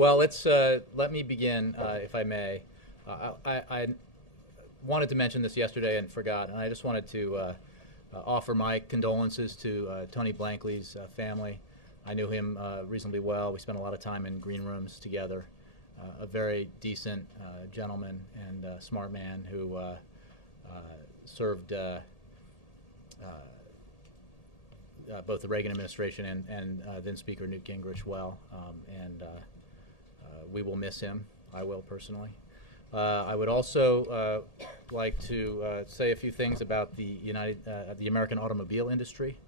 Well, let me begin, if I may. I wanted to mention this yesterday and forgot, and I just wanted to offer my condolences to Tony Blankley's family. I knew him reasonably well. We spent a lot of time in green rooms together. A very decent gentleman and smart man who served both the Reagan administration and then Speaker Newt Gingrich well, and we will miss him. I will personally. I would also like to say a few things about the American automobile industry.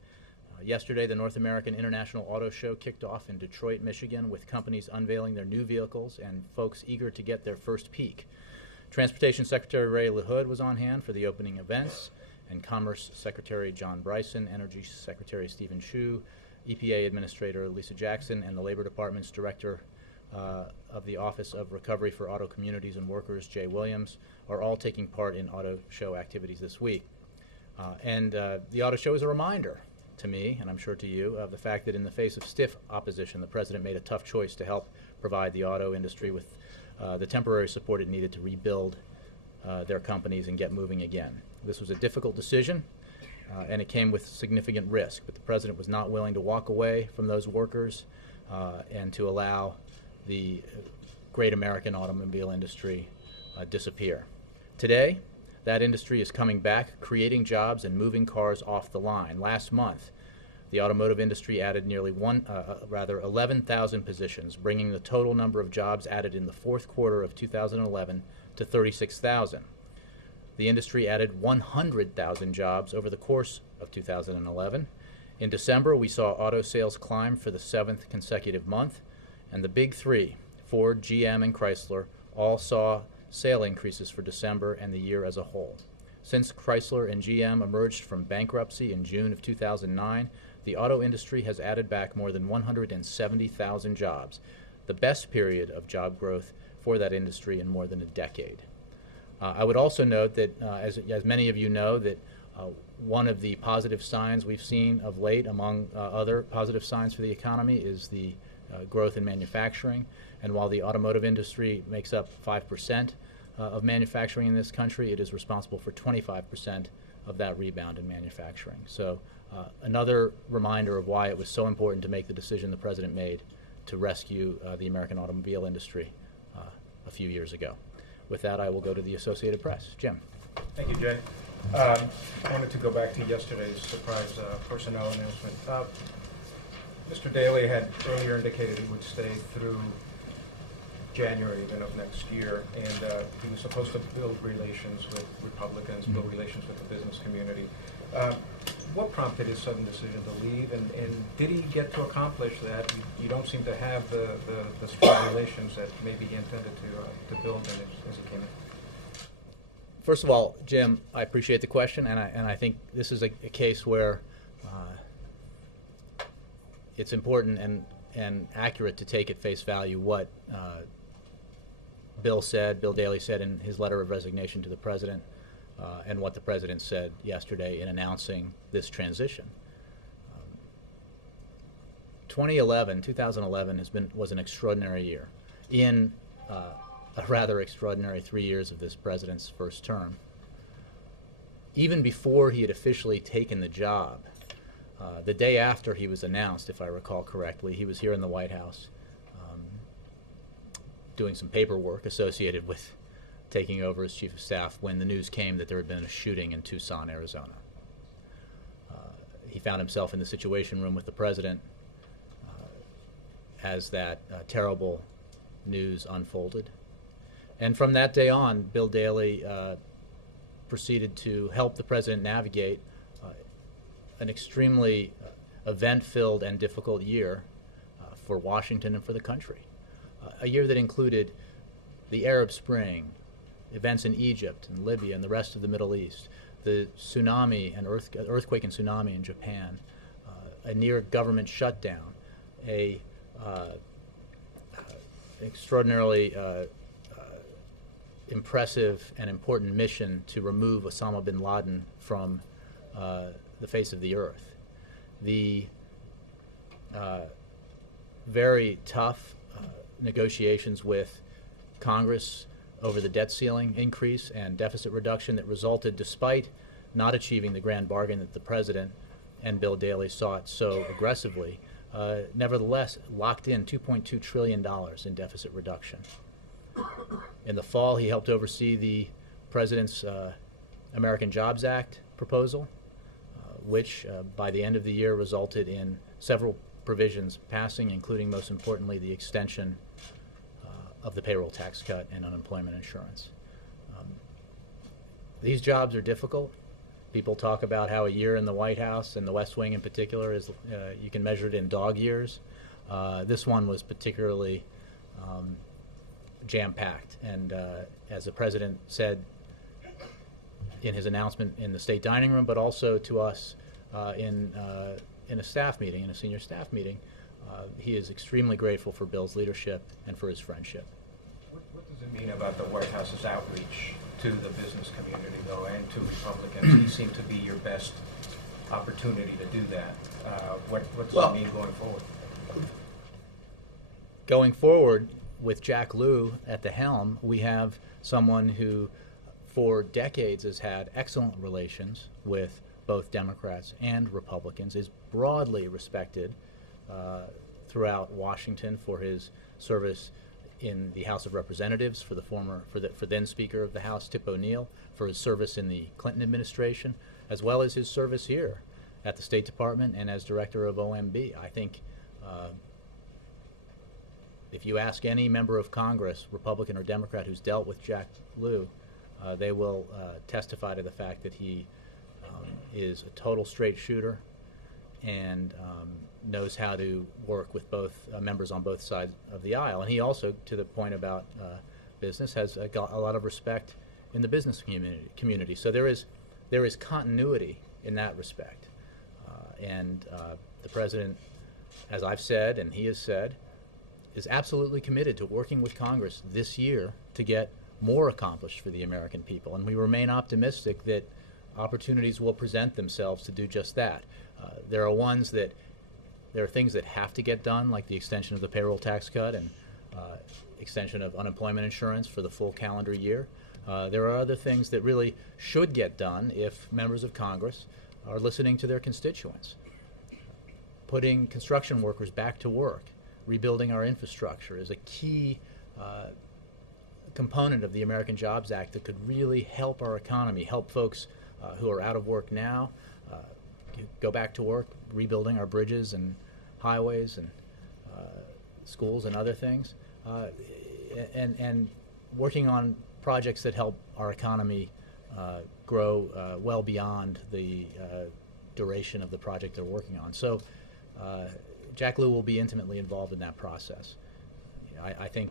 Yesterday, the North American International Auto Show kicked off in Detroit, Michigan, with companies unveiling their new vehicles and folks eager to get their first peek. Transportation Secretary Ray LaHood was on hand for the opening events, and Commerce Secretary John Bryson, Energy Secretary Stephen Chu, EPA Administrator Lisa Jackson, and the Labor Department's Director of the Office of Recovery for Auto Communities and Workers, Jay Williams, are all taking part in auto show activities this week. The auto show is a reminder to me, and I'm sure to you, of the fact that in the face of stiff opposition, the President made a tough choice to help provide the auto industry with the temporary support it needed to rebuild their companies and get moving again. This was a difficult decision, and it came with significant risk, but the President was not willing to walk away from those workers and to allow the great American automobile industry disappear. Today, that industry is coming back, creating jobs and moving cars off the line. Last month, the automotive industry added nearly 11,000 positions, bringing the total number of jobs added in the fourth quarter of 2011 to 36,000. The industry added 100,000 jobs over the course of 2011. In December, we saw auto sales climb for the 7th consecutive month, and the big three, Ford, GM, and Chrysler, all saw sale increases for December and the year as a whole. Since Chrysler and GM emerged from bankruptcy in June of 2009, the auto industry has added back more than 170,000 jobs, the best period of job growth for that industry in more than a decade. I would also note that, as many of you know, that one of the positive signs we've seen of late, among other positive signs for the economy, is the growth in manufacturing. And while the automotive industry makes up 5% of manufacturing in this country, it is responsible for 25% of that rebound in manufacturing. So another reminder of why it was so important to make the decision the President made to rescue the American automobile industry a few years ago. With that, I will go to the Associated Press. Jim. Thank you, Jay. I wanted to go back to yesterday's surprise personnel announcement. Mr. Daley had earlier indicated he would stay through January then of next year, and he was supposed to build relations with Republicans, build relations with the business community. What prompted his sudden decision to leave, and did he get to accomplish that? You don't seem to have the strong relations that maybe he intended to build as he came in. First of all, Jim, I appreciate the question, and I think this is a case where it's important and accurate to take at face value what Bill Daley said in his letter of resignation to the President, and what the President said yesterday in announcing this transition. 2011 was an extraordinary year. In a rather extraordinary 3 years of this President's first term. Even before he had officially taken the job, the day after he was announced, if I recall correctly, he was here in the White House doing some paperwork associated with taking over as Chief of Staff when the news came that there had been a shooting in Tucson, Arizona. He found himself in the Situation Room with the President as that terrible news unfolded. And from that day on, Bill Daley proceeded to help the President navigate an extremely event-filled and difficult year for Washington and for the country. A year that included the Arab Spring, events in Egypt and Libya and the rest of the Middle East, the tsunami and earthquake and tsunami in Japan, a near government shutdown, a extraordinarily impressive and important mission to remove Osama bin Laden from the face of the earth. The very tough, negotiations with Congress over the debt ceiling increase and deficit reduction that resulted despite not achieving the grand bargain that the President and Bill Daley sought so aggressively, nevertheless locked in $2.2 trillion in deficit reduction. In the fall, he helped oversee the President's American Jobs Act proposal, which by the end of the year resulted in several provisions passing, including most importantly the extension of the payroll tax cut and unemployment insurance. These jobs are difficult. People talk about how a year in the White House and the West Wing in particular is, you can measure it in dog years. This one was particularly jam-packed, and as the President said in his announcement in the State Dining Room, but also to us in a staff meeting, in a senior staff meeting, he is extremely grateful for Bill's leadership and for his friendship. What does it mean about the White House's outreach to the business community, though, and to Republicans? He seemed to be your best opportunity to do that. What does it mean going forward? Going forward, with Jack Lew at the helm, we have someone who for decades has had excellent relations with both Democrats and Republicans, is broadly respected throughout Washington for his service in the House of Representatives, for then Speaker of the House Tip O'Neill, for his service in the Clinton administration, as well as his service here at the State Department and as director of OMB. I think if you ask any member of Congress, Republican or Democrat, who's dealt with Jack Lew, they will testify to the fact that he is a total straight shooter and knows how to work with both members on both sides of the aisle. And he also, to the point about business, has got a lot of respect in the business community. So there is continuity in that respect. And the President, as I've said and he has said, is absolutely committed to working with Congress this year to get more accomplished for the American people. And we remain optimistic that opportunities will present themselves to do just that. There are things that have to get done, like the extension of the payroll tax cut and extension of unemployment insurance for the full calendar year. There are other things that really should get done if members of Congress are listening to their constituents. Putting construction workers back to work, rebuilding our infrastructure is a key component of the American Jobs Act that could really help our economy, help folks who are out of work now go back to work, rebuilding our bridges and highways and schools and other things, and working on projects that help our economy grow well beyond the duration of the project they're working on. So Jack Lew will be intimately involved in that process. I think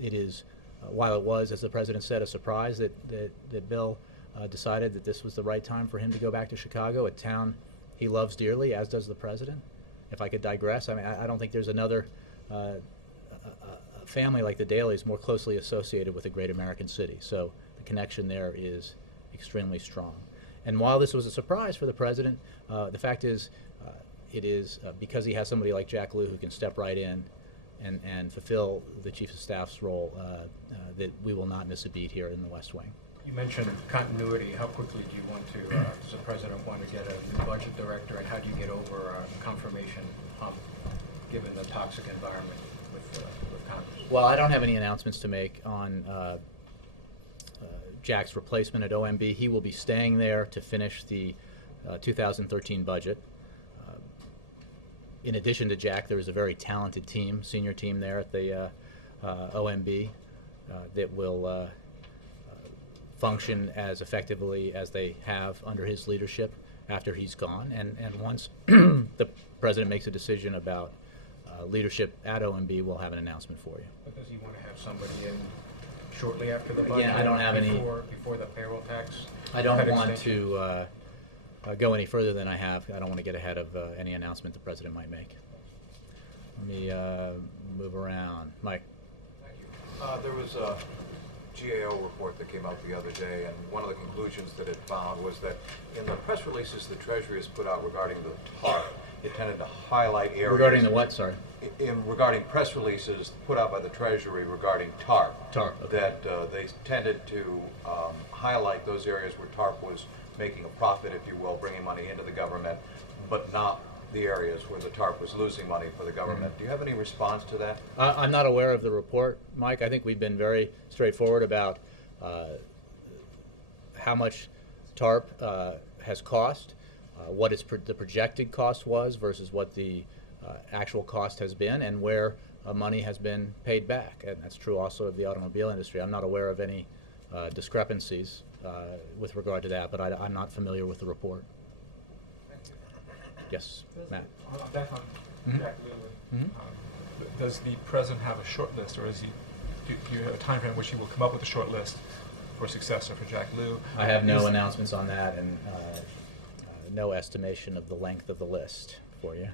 it is, while it was, as the President said, a surprise that Bill decided that this was the right time for him to go back to Chicago, a town he loves dearly, as does the President. If I could digress, I mean, I don't think there's another a family like the Daleys more closely associated with a great American city. So the connection there is extremely strong. And while this was a surprise for the President, the fact is, it is because he has somebody like Jack Lew who can step right in and fulfill the Chief of Staff's role that we will not miss a beat here in the West Wing. You mentioned continuity. How quickly do you want to, does the President want to get a new budget director, and how do you get over confirmation hump, given the toxic environment with Congress? Well, I don't have any announcements to make on Jack's replacement at OMB. He will be staying there to finish the 2013 budget. In addition to Jack, there is a very talented team, senior team there at the OMB that will function as effectively as they have under his leadership after he's gone. And once the President makes a decision about leadership at OMB, we'll have an announcement for you. But does he want to have somebody in shortly after the budget? Yeah, I don't have before the payroll tax? I don't want to go any further than I have. I don't want to get ahead of any announcement the President might make. Let me move around. Mike. Thank you. There was a GAO report that came out the other day, and one of the conclusions that it found was that in the press releases the Treasury has put out regarding the TARP, it tended to highlight areas. Regarding the what, sorry? regarding press releases put out by the Treasury regarding TARP. TARP, okay. That they tended to highlight those areas where TARP was making a profit, if you will, bringing money into the government, but not the areas where the TARP was losing money for the government. Mm-hmm. Do you have any response to that? I'm not aware of the report, Mike. I think we've been very straightforward about how much TARP has cost, what the projected cost was versus what the actual cost has been, and where money has been paid back. And that's true also of the automobile industry. I'm not aware of any discrepancies with regard to that, but I'm not familiar with the report. Yes, Matt. Back on Mhm. Jack Lew, Mhm. does the president have a short list, or do you have a time frame in which he will come up with a short list for successor for Jack Lew? I have no announcements on that, and no estimation of the length of the list for you.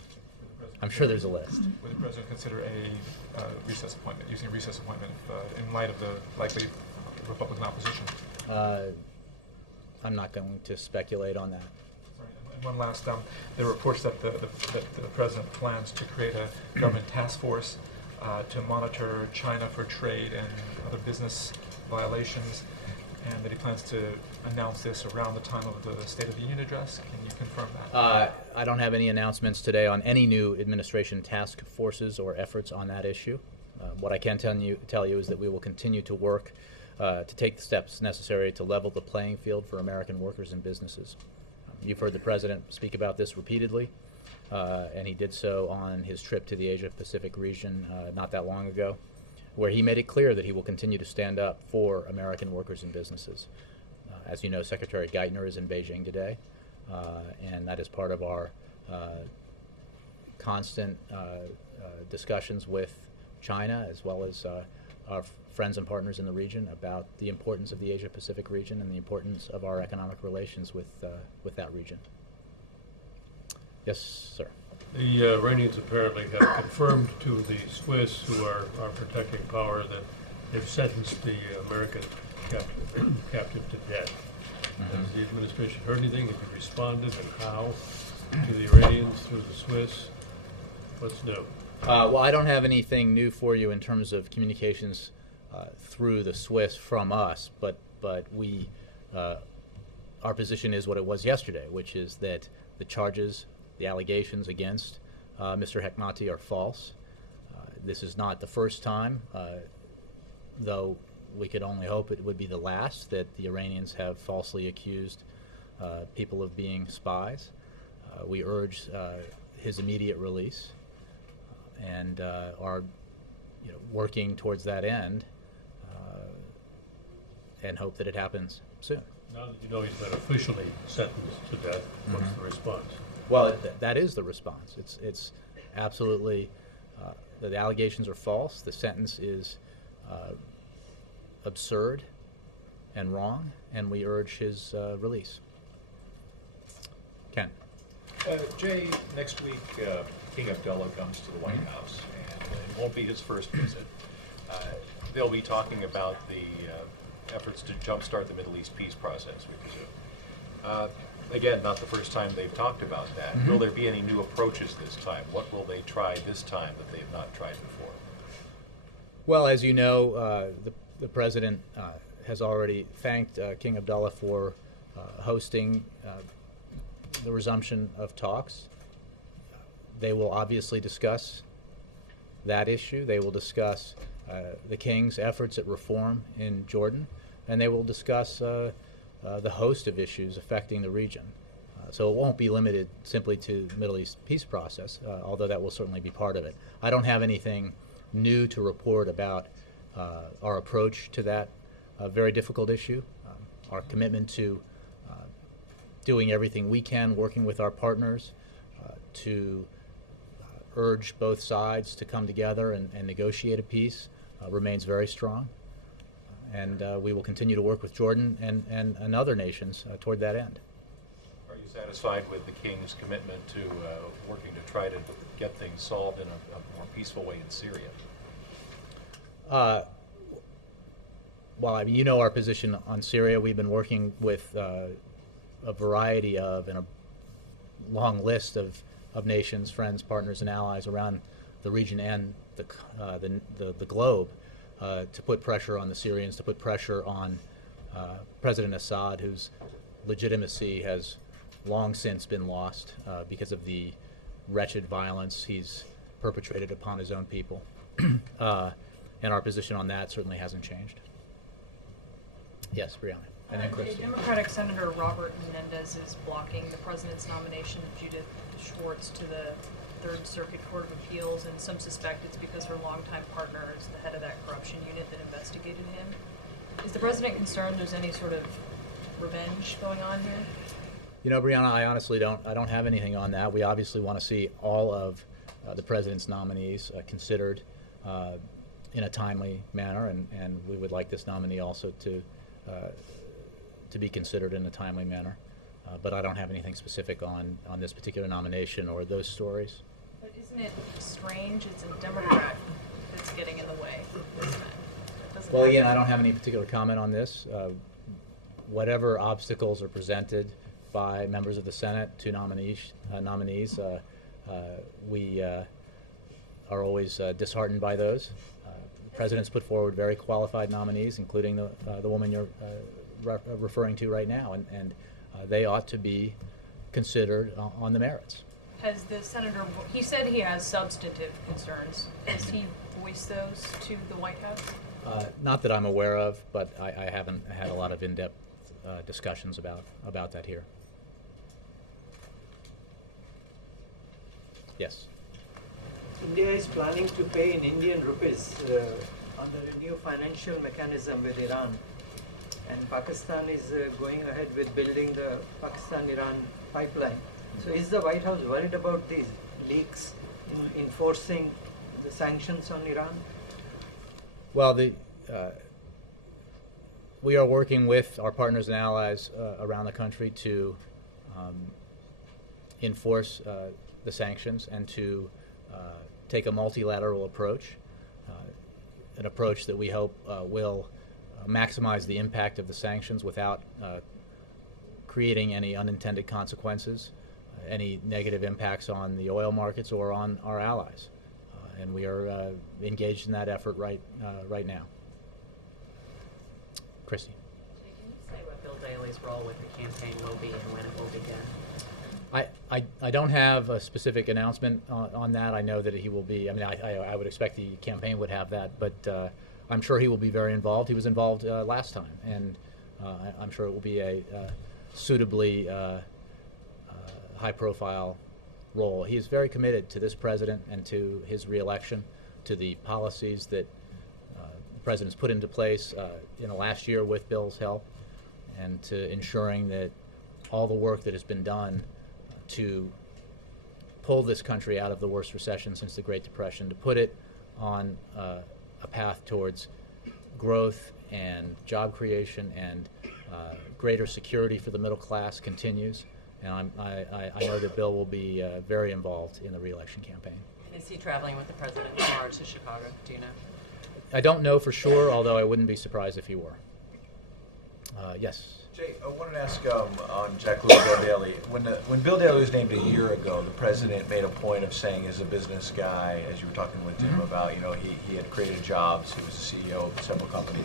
I'm sure there's a list. Would the president consider a recess appointment, using a recess appointment in light of the likely Republican opposition? I'm not going to speculate on that. And one last, there are reports that the president plans to create a government task force to monitor China for trade and other business violations, and that he plans to announce this around the time of the State of the Union address. Can you confirm that? I don't have any announcements today on any new administration task forces or efforts on that issue. What I can tell you is that we will continue to work to take the steps necessary to level the playing field for American workers and businesses. You've heard the president speak about this repeatedly, and he did so on his trip to the Asia-Pacific region not that long ago, where he made it clear that he will continue to stand up for American workers and businesses. As you know, Secretary Geithner is in Beijing today, and that is part of our constant discussions with China, as well as our friends and partners in the region, about the importance of the Asia-Pacific region and the importance of our economic relations with that region. Yes, sir. The Iranians apparently have confirmed to the Swiss, who are protecting power, that they've sentenced the American captive to death. Mm-hmm. Has the administration heard anything? Have you responded, and how, to the Iranians through the Swiss? What's new? Well, I don't have anything new for you in terms of communications through the Swiss from us, but we, our position is what it was yesterday, which is that the charges, the allegations against Mr. Hekmati are false. This is not the first time, though we could only hope it would be the last, that the Iranians have falsely accused people of being spies. We urge his immediate release, and are working towards that end, and hope that it happens soon. Now that you know he's been officially sentenced to death, what's the response? Well, that is the response. It's absolutely, the allegations are false. The sentence is absurd and wrong, and we urge his release. Ken. Jay, next week, King Abdullah comes to the White House, and it won't be his first visit. They'll be talking about the efforts to jumpstart the Middle East peace process, we presume. Again, not the first time they've talked about that. Mm-hmm. Will there be any new approaches this time? What will they try this time that they've not tried before? Well, as you know, the president has already thanked King Abdullah for hosting the resumption of talks. They will obviously discuss that issue. They will discuss the king's efforts at reform in Jordan, and they will discuss the host of issues affecting the region. So it won't be limited simply to the Middle East peace process, although that will certainly be part of it. I don't have anything new to report about our approach to that very difficult issue, our commitment to doing everything we can, working with our partners to urge both sides to come together and negotiate a peace remains very strong. And we will continue to work with Jordan and other nations toward that end. Are you satisfied with the King's commitment to working to try to get things solved in a more peaceful way in Syria? Well, I mean, you know our position on Syria. We've been working with a variety of and a long list of nations, friends, partners, and allies around the region and the globe to put pressure on the Syrians, to put pressure on President Assad, whose legitimacy has long since been lost because of the wretched violence he's perpetrated upon his own people. And our position on that certainly hasn't changed. Yes, Brianna. And then Chris. Democratic Senator Robert Menendez is blocking the president's nomination of Judith Schwartz to the Third Circuit Court of Appeals, and some suspect it's because her longtime partner is the head of that corruption unit that investigated him. Is the president concerned there's any sort of revenge going on here? You know, Brianna, I honestly don't have anything on that. We obviously want to see all of the president's nominees considered in a timely manner, and we would like this nominee also to be considered in a timely manner. But I don't have anything specific on this particular nomination or those stories. But isn't it strange? It's a Democrat that's getting in the way, isn't it? Well, again, I don't have any particular comment on this. Whatever obstacles are presented by members of the Senate to nominees, we are always disheartened by those. The President's put forward very qualified nominees, including the woman you're referring to right now, and they ought to be considered on the merits. Has the senator, he said he has substantive concerns. Has he voiced those to the White House? Not that I'm aware of, but I haven't had a lot of in-depth discussions about that here. Yes. India is planning to pay in Indian rupees under a new financial mechanism with Iran. And Pakistan is going ahead with building the Pakistan-Iran pipeline. So is the White House worried about these leaks in enforcing the sanctions on Iran? Well, we are working with our partners and allies around the country to enforce the sanctions and to take a multilateral approach, an approach that we hope will maximize the impact of the sanctions without creating any unintended consequences, any negative impacts on the oil markets or on our allies. And we are engaged in that effort right now. Christy. Can you say what Bill Daley's role with the campaign will be and when it will begin? I don't have a specific announcement on that. I know that he will be, I would expect the campaign would have that, but I'm sure he will be very involved. He was involved last time, and I'm sure it will be a suitably high-profile role. He is very committed to this president and to his reelection, to the policies that the president's put into place in the last year with Bill's help, and to ensuring that all the work that has been done to pull this country out of the worst recession since the Great Depression, to put it on a path towards growth and job creation and greater security for the middle class continues. And I know that Bill will be very involved in the re-election campaign. Is he traveling with the president tomorrow to Chicago? Do you know? I don't know for sure, although I wouldn't be surprised if he were. Yes. Jay, I wanted to ask on Jack Lew and Bill Daley. When Bill Daley was named a year ago, the president made a point of saying, as a business guy, as you were talking with Jim about, he had created jobs, he was the CEO of several companies.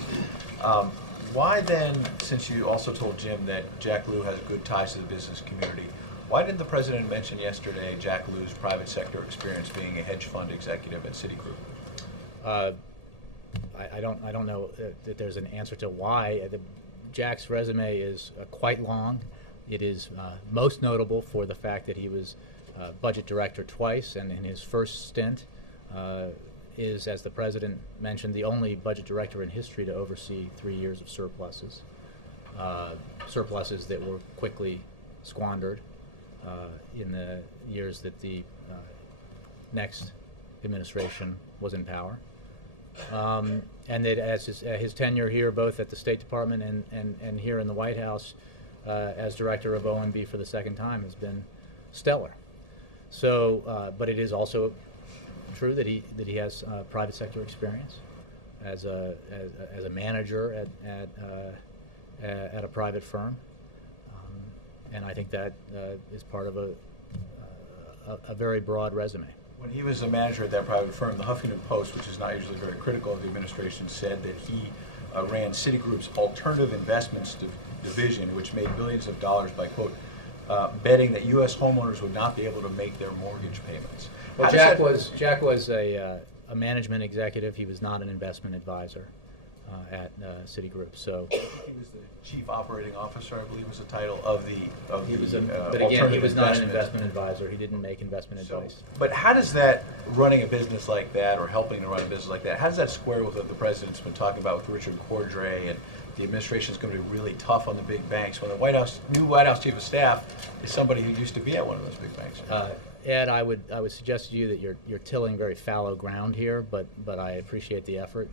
Why then, since you also told Jim that Jack Lew has good ties to the business community, why didn't the president mention yesterday Jack Lew's private sector experience being a hedge fund executive at Citigroup? I don't know that there's an answer to why. Jack's resume is quite long. It is most notable for the fact that he was budget director twice, and in his first stint is, as the president mentioned, the only budget director in history to oversee 3 years of surpluses, surpluses that were quickly squandered in the years that the next administration was in power. And that as his tenure here, both at the State Department and here in the White House as director of OMB for the second time, has been stellar. So, but it is also true that he has private sector experience as a manager at a private firm, and I think that is part of a very broad resume. When he was a manager at that private firm, the Huffington Post, which is not usually very critical of the administration, said that he ran Citigroup's alternative investments division, which made billions of dollars by, quote, betting that U.S. homeowners would not be able to make their mortgage payments. Well, How does Jack was a management executive. He was not an investment advisor at Citigroup. So He was the chief operating officer, I believe was the title of the. he was, the, but again, he alternative was not an investments. investment advisor. He didn't make investment advice. But how does that, running a business like that, or helping to run a business like that, how does that square with what the president's been talking about with Richard Cordray, and the administration's going to be really tough on the big banks when the new White House chief of staff is somebody who used to be at one of those big banks? Ed, I would suggest to you that you're tilling very fallow ground here, but I appreciate the effort.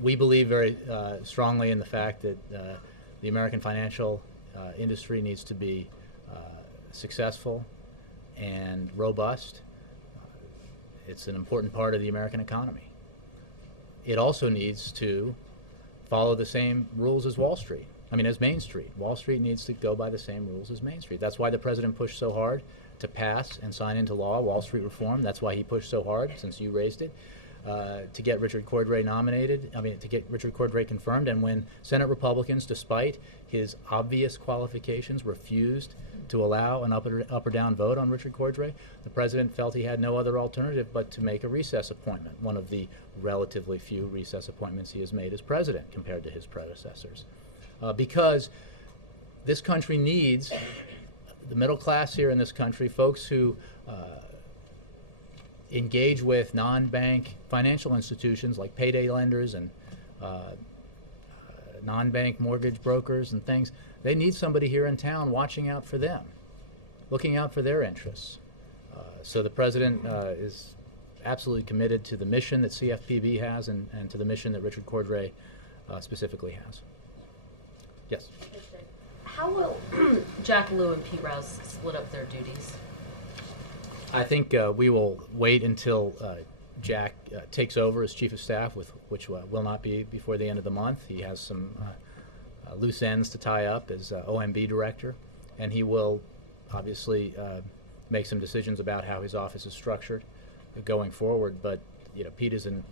We believe very strongly in the fact that the American financial industry needs to be successful and robust. It's an important part of the American economy. It also needs to follow the same rules as Wall Street. I mean, as Main Street. Wall Street needs to go by the same rules as Main Street. That's why the president pushed so hard to pass and sign into law Wall Street reform. That's why he pushed so hard, since you raised it, to get Richard Cordray to get Richard Cordray confirmed. And when Senate Republicans, despite his obvious qualifications, refused to allow an up or down vote on Richard Cordray, the president felt he had no other alternative but to make a recess appointment, one of the relatively few recess appointments he has made as president compared to his predecessors. Because this country needs, the middle class here in this country, folks who engage with non-bank financial institutions like payday lenders and non-bank mortgage brokers and things. They need somebody here in town watching out for them, looking out for their interests. So the president is absolutely committed to the mission that CFPB has and to the mission that Richard Cordray specifically has. Yes? How will Jack Lew and Pete Rouse split up their duties? I think we will wait until Jack takes over as chief of staff, which will not be before the end of the month. He has some loose ends to tie up as OMB director, and he will obviously make some decisions about how his office is structured going forward. But Pete is an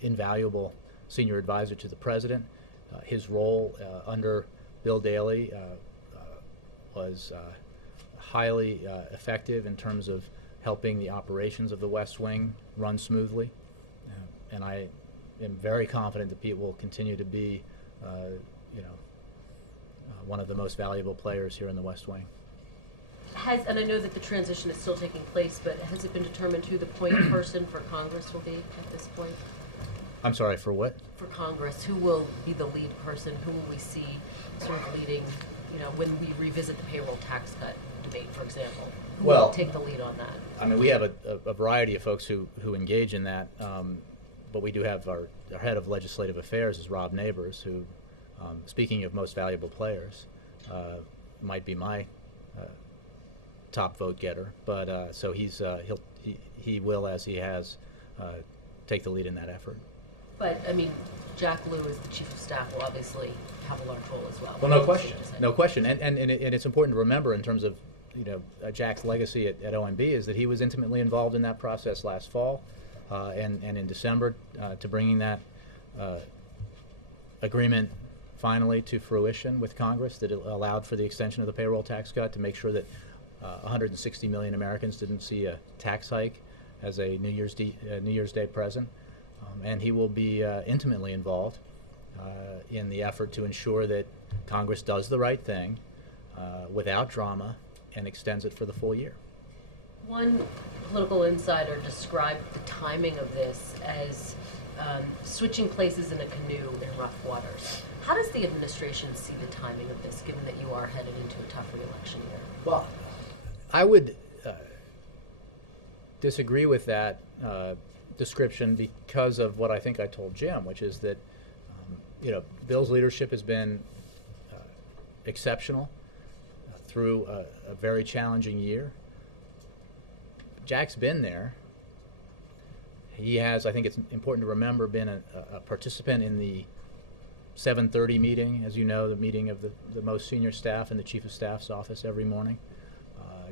invaluable senior advisor to the president. His role under Bill Daley was highly effective in terms of helping the operations of the West Wing run smoothly. And I am very confident that Pete will continue to be, one of the most valuable players here in the West Wing. And I know that the transition is still taking place, but has it been determined who the point person for Congress will be at this point? I'm sorry, for what? For Congress, who will be the lead person? Who will we see sort of leading, when we revisit the payroll tax cut debate, for example? Who will take the lead on that? I mean, we have a variety of folks who engage in that, but we do have our head of legislative affairs is Rob Neighbors, who, speaking of most valuable players, might be my top vote getter. But so he will, as he has, take the lead in that effort. But I mean, Jack Lew as the chief of staff will obviously have a large role as well. Well, no question, no question, and it's important to remember in terms of Jack's legacy at OMB is that he was intimately involved in that process last fall, and in December to bringing that agreement finally to fruition with Congress that allowed for the extension of the payroll tax cut to make sure that 160 million Americans didn't see a tax hike as a New Year's Day present. And he will be intimately involved in the effort to ensure that Congress does the right thing without drama and extends it for the full year. One political insider described the timing of this as switching places in a canoe in rough waters. How does the administration see the timing of this, given that you are headed into a tough re-election year? Well, I would disagree with that description because of what I think I told Jim, which is that Bill's leadership has been exceptional through a very challenging year. Jack's been there. He has, I think it's important to remember, been a participant in the 7:30 meeting, as you know, the meeting of the most senior staff in the chief of staff's office every morning.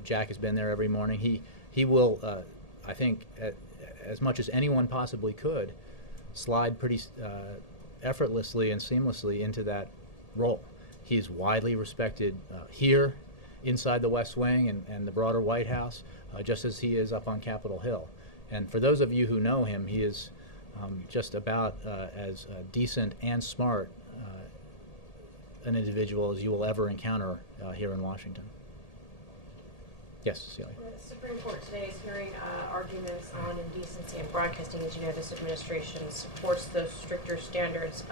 Jack has been there every morning. He he will, I think, as much as anyone possibly could, slide pretty effortlessly and seamlessly into that role. He's widely respected here inside the West Wing and the broader White House, just as he is up on Capitol Hill. And for those of you who know him, he is just about as decent and smart an individual as you will ever encounter here in Washington. Yes, Cecilia. The Supreme Court today is hearing arguments on indecency in broadcasting. As you know, this administration supports those stricter standards.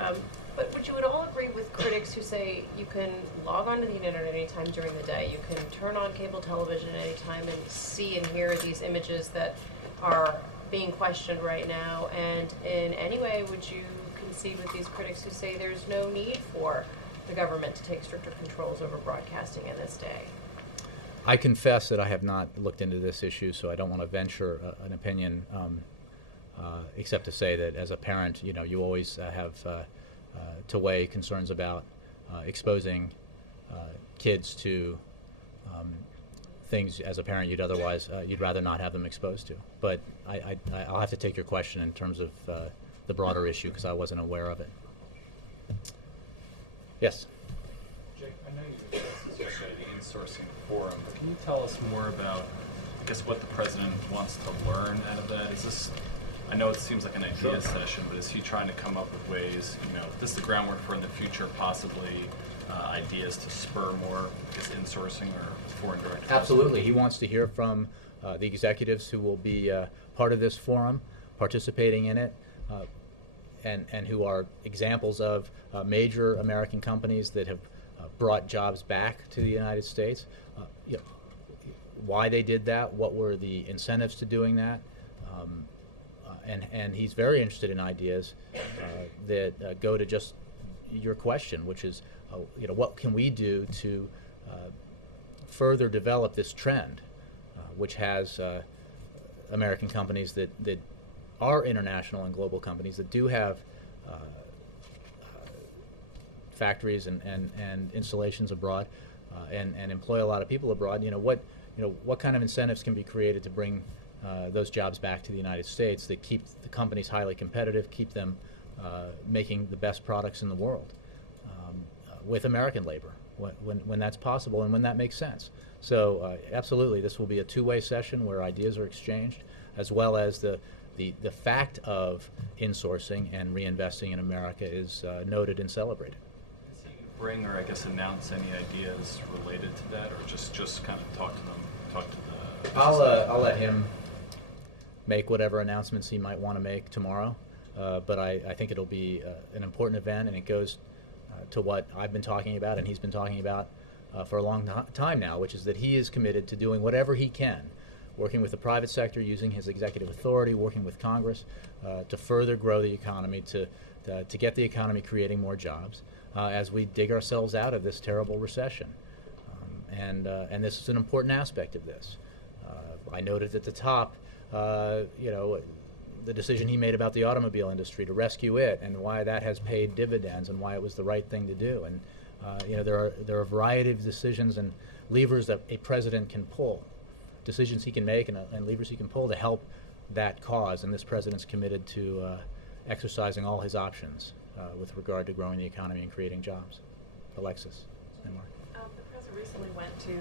But would you at all agree with critics who say you can log onto the internet at any time during the day, you can turn on cable television at any time and see and hear these images that are being questioned right now? And in any way, would you concede with these critics who say there's no need for the government to take stricter controls over broadcasting in this day? I confess that I have not looked into this issue, so I don't want to venture an opinion, except to say that as a parent, you always have to weigh concerns about exposing kids to things as a parent you'd rather not have them exposed to. But I'll have to take your question in terms of the broader issue because I wasn't aware of it. Yes. Jake, I know you addressed this yesterday, the in-sourcing forum, but can you tell us more about, I guess, what the president wants to learn out of that? Is this, I know it seems like an idea session, but is he trying to come up with ways, this is the groundwork for in the future, possibly ideas to spur more, I guess, in-sourcing or foreign direct investment? Absolutely. He wants to hear from the executives who will be part of this forum, participating in it, and who are examples of major American companies that have brought jobs back to the United States. Why they did that, what were the incentives to doing that, and he's very interested in ideas that go to just your question, which is, what can we do to further develop this trend, which has American companies that are international and global companies that do have factories and installations abroad and employ a lot of people abroad. What kind of incentives can be created to bring those jobs back to the United States that keep the companies highly competitive, keep them making the best products in the world with American labor when that's possible and when that makes sense. So absolutely, this will be a two-way session where ideas are exchanged, as well as the fact of insourcing and reinvesting in America is noted and celebrated. Is he going to bring or I guess announce any ideas related to that, or just kind of talk to the I'll let him make whatever announcements he might want to make tomorrow, but I think it'll be an important event, and it goes to what I've been talking about and he's been talking about for a long time now, which is that he is committed to doing whatever he can, working with the private sector, using his executive authority, working with Congress to further grow the economy, to get the economy creating more jobs as we dig ourselves out of this terrible recession. And this is an important aspect of this. I noted at the top, the decision he made about the automobile industry to rescue it, and why that has paid dividends, and why it was the right thing to do. And there are a variety of decisions and levers that a president can pull, decisions he can make, and levers he can pull to help that cause. And this president's committed to exercising all his options with regard to growing the economy and creating jobs. Alexis and Mark. The president recently went to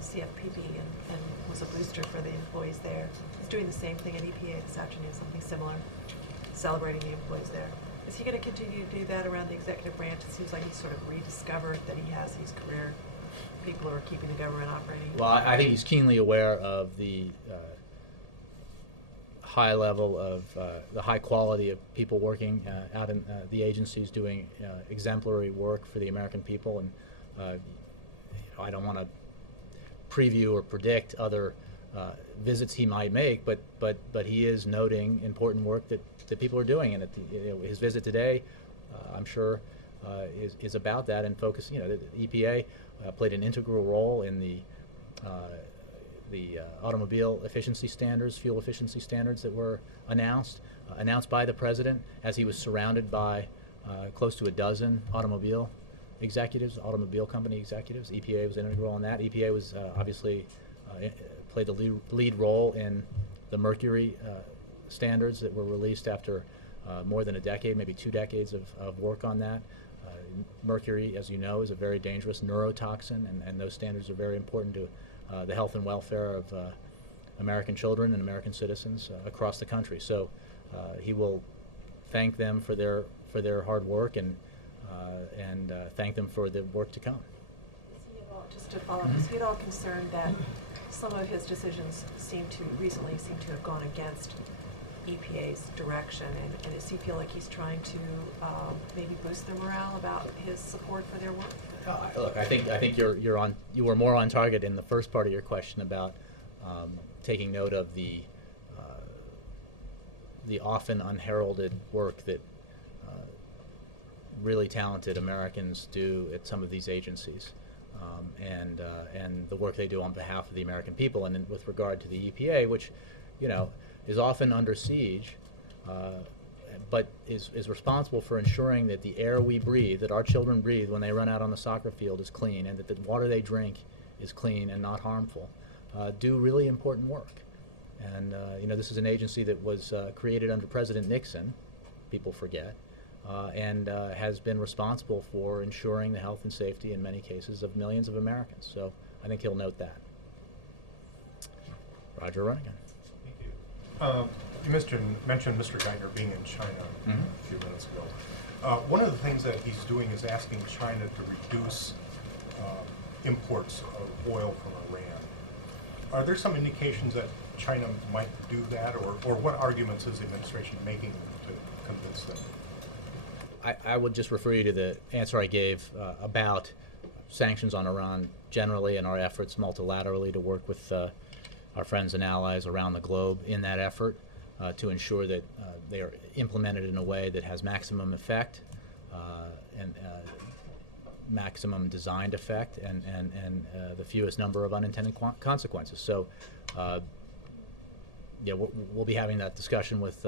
CFPB and was a booster for the employees there. He's doing the same thing at EPA this afternoon, something similar, celebrating the employees there. Is he going to continue to do that around the executive branch? It seems like he's sort of rediscovered that he has these career people who are keeping the government operating. Well, I think he's keenly aware of the high level of the high quality of people working out in the agencies doing exemplary work for the American people, and I don't want to preview or predict other visits he might make, but he is noting important work that people are doing, and his visit today, I'm sure, is about that and focus. The EPA played an integral role in the automobile efficiency standards, fuel efficiency standards that were announced by the president as he was surrounded by close to a dozen automobile company executives. EPA was integral in that. EPA was obviously played the lead role in the mercury standards that were released after more than a decade, maybe 2 decades of work on that. Mercury, as you know, is a very dangerous neurotoxin, and those standards are very important to the health and welfare of American children and American citizens across the country. So he will thank them for their hard work and thank them for the work to come. Is he at all, just to follow up, is he at all concerned that some of his decisions recently seem to have gone against EPA's direction, and does he feel like he's trying to maybe boost their morale about his support for their work? Look, I think you were more on target in the first part of your question about taking note of the often unheralded work that really talented Americans do at some of these agencies, and the work they do on behalf of the American people. And with regard to the EPA, which, is often under siege, but is responsible for ensuring that the air we breathe, that our children breathe when they run out on the soccer field, is clean, and that the water they drink is clean and not harmful, do really important work. And this is an agency that was created under President Nixon, people forget, and has been responsible for ensuring the health and safety, in many cases, of millions of Americans. So I think he'll note that. Roger Runnigan. You mentioned Mr. Geithner being in China a few minutes ago. One of the things that he's doing is asking China to reduce imports of oil from Iran. Are there some indications that China might do that, or what arguments is the administration making to convince them? I would just refer you to the answer I gave about sanctions on Iran generally and our efforts multilaterally to work with our friends and allies around the globe in that effort to ensure that they are implemented in a way that has maximum effect and maximum designed effect and the fewest number of unintended consequences. So we'll be having that discussion with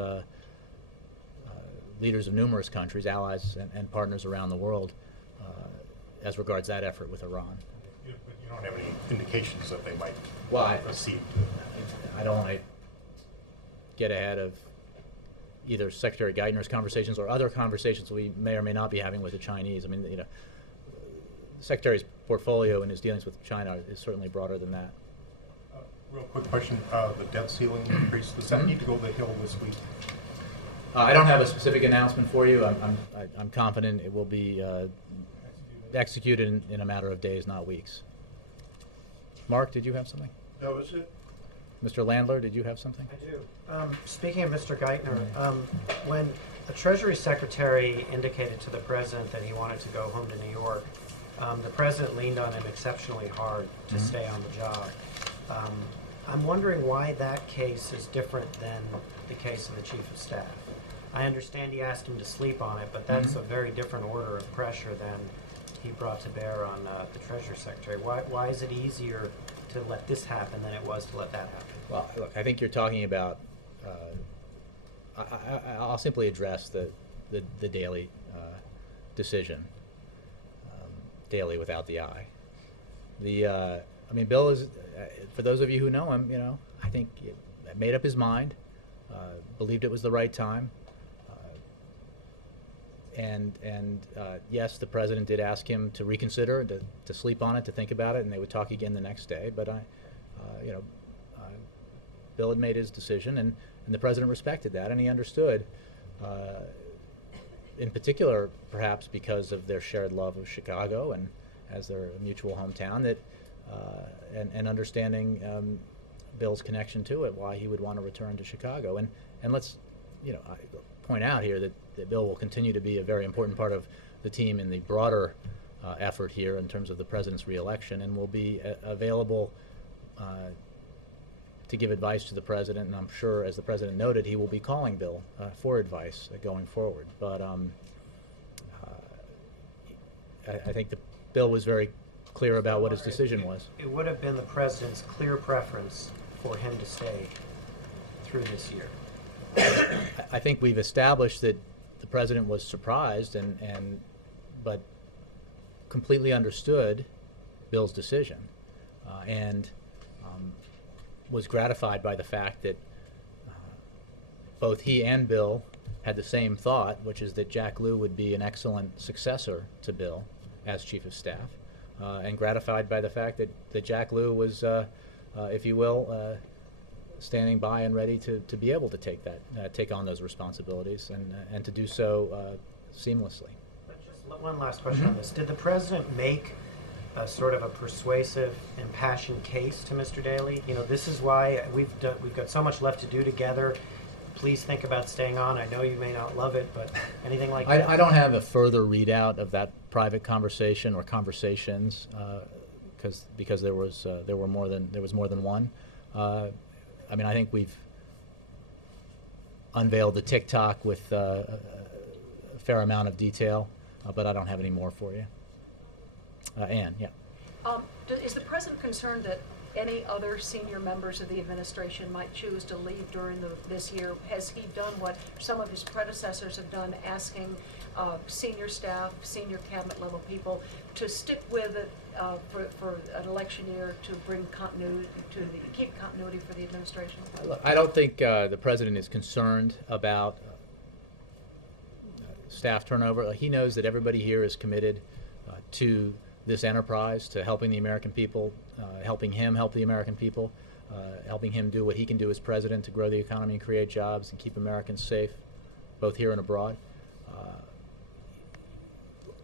leaders of numerous countries, allies and partners around the world as regards that effort with Iran. But you don't have any indications that they might proceed? I don't want to get ahead of either Secretary Geithner's conversations or other conversations we may or may not be having with the Chinese. I mean, the Secretary's portfolio and his dealings with China is certainly broader than that. Real quick question, the debt ceiling increase, does that need to go to the Hill this week? I don't have a specific announcement for you. I'm confident it will be executed in a matter of days, not weeks. Mark, did you have something? That was it. Mr. Landler, did you have something? I do. Speaking of Mr. Geithner, when the Treasury Secretary indicated to the President that he wanted to go home to New York, the President leaned on him exceptionally hard to stay on the job. I'm wondering why that case is different than the case of the Chief of Staff. I understand he asked him to sleep on it, but that's a very different order of pressure than he brought to bear on the Treasury Secretary. Why is it easier to let this happen than it was to let that happen? Well, look, I think you're talking about. I'll simply address the Daley decision. Daley without the I. Bill is, for those of you who know him, I think he made up his mind, believed it was the right time. And yes, the President did ask him to reconsider, to sleep on it, to think about it, and they would talk again the next day. But Bill had made his decision, and the President respected that, and he understood, in particular, perhaps because of their shared love of Chicago and as their mutual hometown, that and understanding Bill's connection to it, why he would want to return to Chicago. And let's point out here that Bill will continue to be a very important part of the team in the broader effort here in terms of the President's reelection, and will be available to give advice to the President. And I'm sure, as the President noted, he will be calling Bill for advice going forward. But I think Bill was very clear about what his decision was. It would have been the President's clear preference for him to stay through this year. I think we've established that the President was surprised but completely understood Bill's decision, and was gratified by the fact that both he and Bill had the same thought, which is that Jack Lew would be an excellent successor to Bill as Chief of Staff, and gratified by the fact that Jack Lew was, if you will, standing by and ready to be able to take on those responsibilities and to do so seamlessly. But just one last question on this. Did the president make a sort of a persuasive, impassioned case to Mr. Daley? You know, this is why we've got so much left to do together. Please think about staying on. I know you may not love it, but anything like that? I don't have a further readout of that private conversation or conversations because there was more than one. I mean, I think we've unveiled the TikTok with a fair amount of detail, but I don't have any more for you. Ann, yeah. Is the president concerned that any other senior members of the administration might choose to leave during this year? Has he done what some of his predecessors have done, asking senior staff, senior cabinet level people to stick with it for an election year to bring continuity, keep continuity for the administration? Look, I don't think the president is concerned about staff turnover. He knows that everybody here is committed to this enterprise, to helping the American people, helping him help the American people, helping him do what he can do as president to grow the economy and create jobs and keep Americans safe, both here and abroad.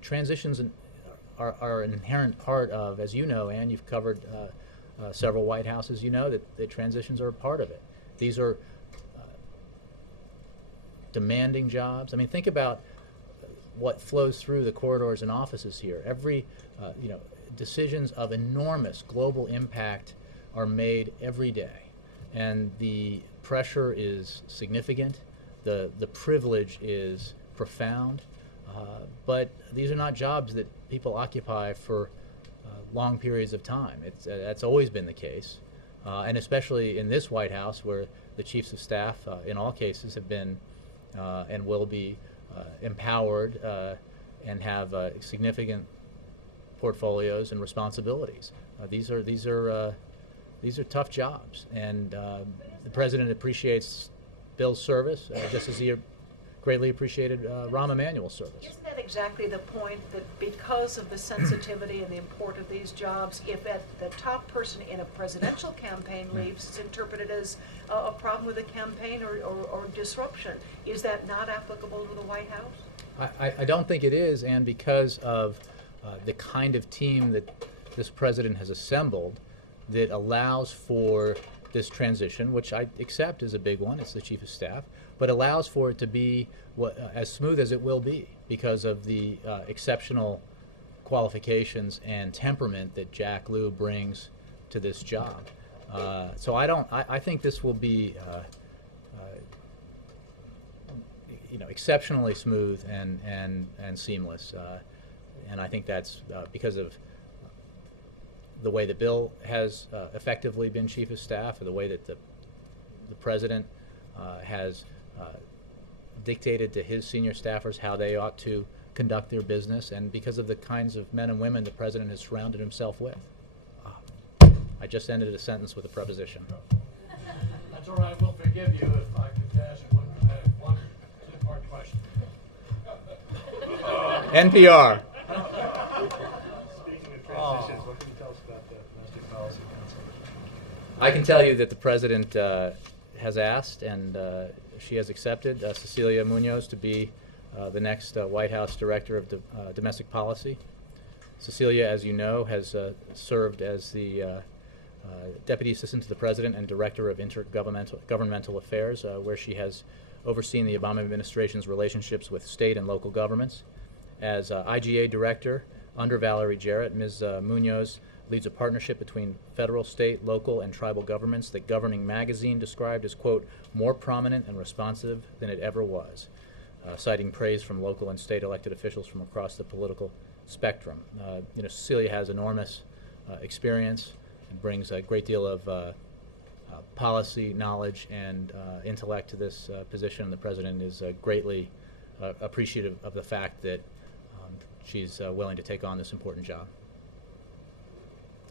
Transitions are an inherent part of, as you know, Ann, you've covered several White Houses, you know that transitions are a part of it. These are demanding jobs. I mean, think about what flows through the corridors and offices here. Every, decisions of enormous global impact are made every day, and the pressure is significant. The privilege is profound, but these are not jobs that people occupy for long periods of time. That's always been the case, and especially in this White House, where the chiefs of staff, in all cases, have been and will be empowered and have significant portfolios and responsibilities. These are tough jobs, and the president appreciates Bill's service just as he greatly appreciated Rahm Emanuel's service. Isn't that exactly the point, that because of the sensitivity and the import of these jobs, if the top person in a presidential campaign leaves, it's interpreted as a problem with the campaign or disruption? Is that not applicable to the White House? I don't think it is, and because of the kind of team that this president has assembled that allows for this transition, which I accept is a big one, it's the chief of staff, but allows for it to be as smooth as it will be because of the exceptional qualifications and temperament that Jack Lew brings to this job. So I think this will be exceptionally smooth and seamless. And I think that's because of the way that Bill has effectively been chief of staff, or the way that the president has dictated to his senior staffers how they ought to conduct their business, and because of the kinds of men and women the president has surrounded himself with. I just ended a sentence with a preposition. That's all right. We'll forgive you if I could ask one two-part question. NPR. Speaking of transitions, what can you tell us about the Domestic Policy Council? I can tell you that the president has asked, and she has accepted Cecilia Munoz to be the next White House Director of Domestic Policy. Cecilia, as you know, has served as the Deputy Assistant to the President and Director of Intergovernmental Affairs, where she has overseen the Obama administration's relationships with state and local governments. As IGA Director under Valerie Jarrett, Ms. Munoz leads a partnership between federal, state, local, and tribal governments that Governing Magazine described as, quote, more prominent and responsive than it ever was, citing praise from local and state elected officials from across the political spectrum. Cecilia has enormous experience and brings a great deal of policy knowledge and intellect to this position. The president is greatly appreciative of the fact that she's willing to take on this important job.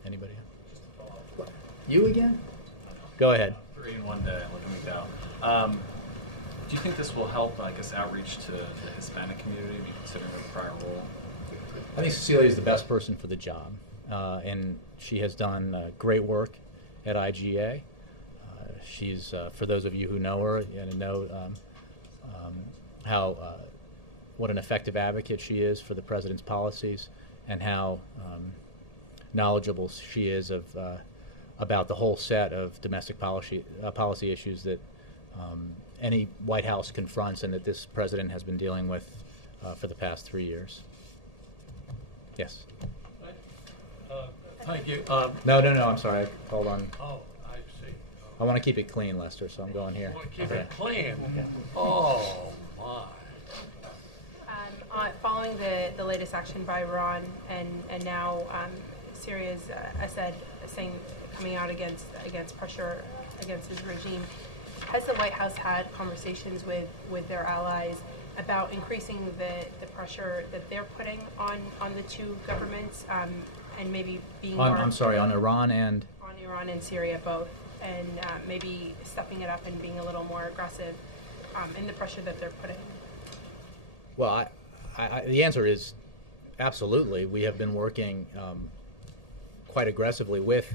Anybody? You again? Go ahead. 3 in 1 day, look at me go. Do you think this will help, I guess, outreach to the Hispanic community, considering her prior role? I think Cecilia is the best person for the job, and she has done great work at IGA. She's, for those of you who know her and know how what an effective advocate she is for the president's policies, and how knowledgeable she is of about the whole set of domestic policy issues that any White House confronts and that this president has been dealing with for the past 3 years. Yes. Thank you. No, I'm sorry. Hold on. Oh, I see. I want to keep it clean, Lester, so I'm going here. Want to keep Okay. it clean? Oh, my. Following the latest action by Iran and now Syria's Assad coming out against pressure against his regime, has the White House had conversations with their allies about increasing the pressure that they're putting on the two governments and maybe being more I'm sorry, on Iran and? On Iran and Syria both, and maybe stepping it up and being a little more aggressive in the pressure that they're putting? Well, the answer is absolutely. We have been working quite aggressively with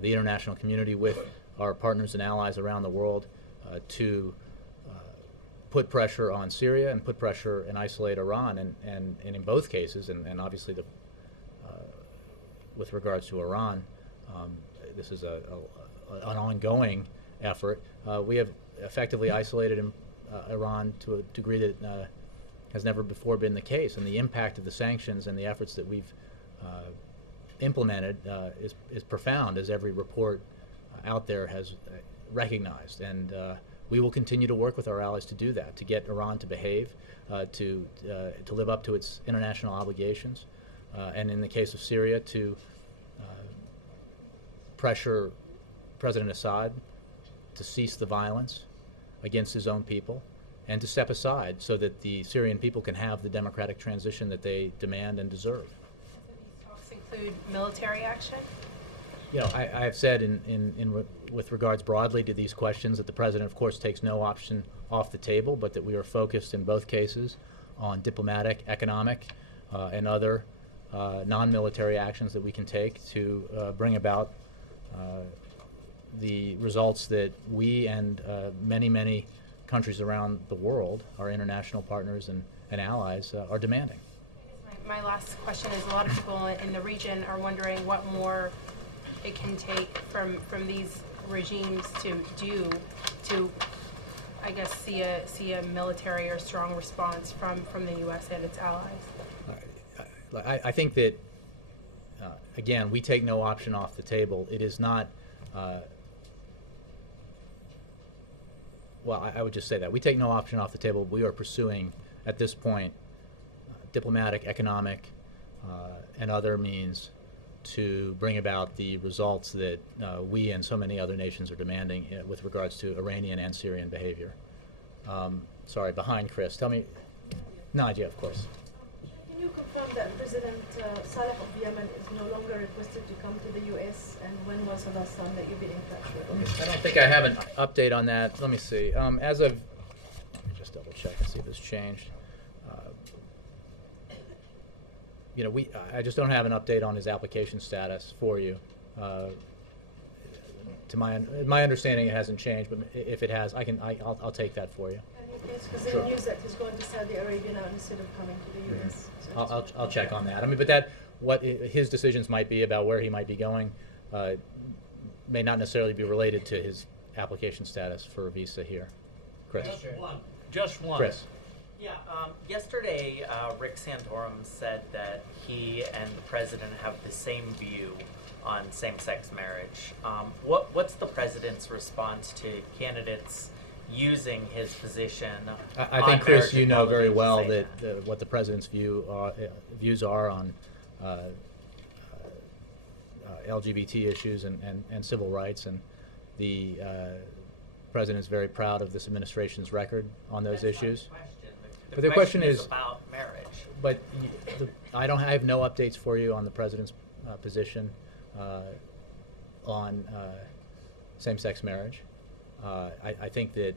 the international community, with our partners and allies around the world to put pressure on Syria and put pressure and isolate Iran. And in both cases, and obviously with regards to Iran, this is an ongoing effort. We have effectively isolated Iran to a degree that has never before been the case, and the impact of the sanctions and the efforts that we've implemented is profound, as every report out there has recognized. And we will continue to work with our allies to do that, to get Iran to behave, to live up to its international obligations, and in the case of Syria, to pressure President Assad to cease the violence against his own people, and to step aside so that the Syrian people can have the democratic transition that they demand and deserve. These talks include military action? You know, I have said with regards broadly to these questions that the president, of course, takes no option off the table, but that we are focused in both cases on diplomatic, economic, and other non-military actions that we can take to bring about the results that we and many countries around the world, our international partners and allies, are demanding. My last question is, a lot of people in the region are wondering what more it can take from these regimes to do to, I guess, see a military or strong response from the U.S. and its allies. I think that, again, we take no option off the table. It is not, well, I would just say that. We take no option off the table. We are pursuing, at this point, diplomatic, economic, and other means to bring about the results that we and so many other nations are demanding with regards to Iranian and Syrian behavior. Sorry, behind Chris. Tell me, Nadia, of course. Can you confirm that President Saleh of Yemen is no longer requested to come to the U.S. and when was the last time that you've been in touch with him? I don't think I have an update on that. Let me see. As of, let me just double check and see if it's changed. You know, I just don't have an update on his application status for you. To my understanding, it hasn't changed, but if it has, I'll take that for you. Because there's news that he's going to Saudi Arabia now instead of coming to the U.S. So I'll check on that. I mean, but what his decisions might be about where he might be going may not necessarily be related to his application status for a visa here. Chris. Just one. Chris. Yeah, yesterday Rick Santorum said that he and the president have the same view on same-sex marriage. What's the president's response to candidates using his position? I think, Chris, you know very well that what the president's views are on LGBT issues and civil rights, and the president is very proud of this administration's record on those issues. But the question is about marriage. But I have no updates for you on the president's position. on same-sex marriage. I think that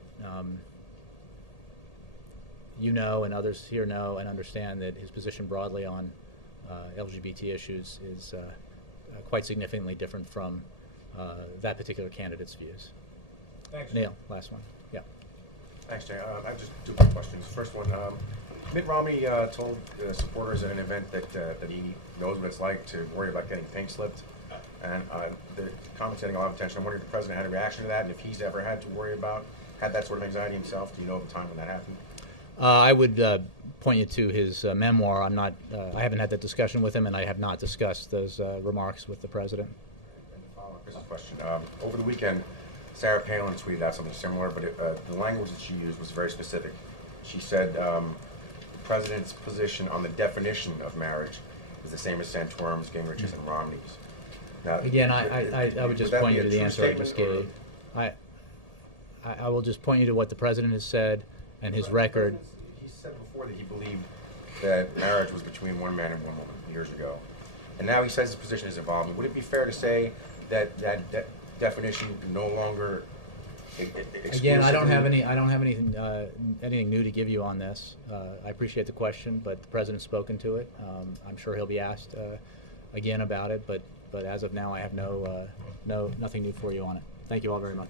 you know and others here know and understand that his position broadly on LGBT issues is quite significantly different from that particular candidate's views. Thanks. Neil, last one. Yeah. Thanks, Jay. I have just two quick questions. First one, Mitt Romney told supporters at an event that he knows what it's like to worry about getting pink slipped. And the comment's getting a lot of attention. I'm wondering if the president had a reaction to that, and if he's ever had to worry about, had that sort of anxiety himself. Do you know of a time when that happened? I would point you to his memoir. I'm not. I haven't had that discussion with him, and I have not discussed those remarks with the president. And to follow up Chris's question, over the weekend, Sarah Palin tweeted out something similar, but the language that she used was very specific. She said the president's position on the definition of marriage is the same as Santorum's, Gingrich's, and Romney's. Now, Again, I would just point you to the answer I just gave. I will just point you to what the president has said and his record. He said before that he believed that marriage was between one man and one woman years ago, and now he says his position is evolving. Would it be fair to say that definition no longer exclusively? Again, I don't have anything anything new to give you on this. I appreciate the question, but the president's spoken to it. I'm sure he'll be asked again about it, but as of now, I have nothing new for you on it. Thank you all very much.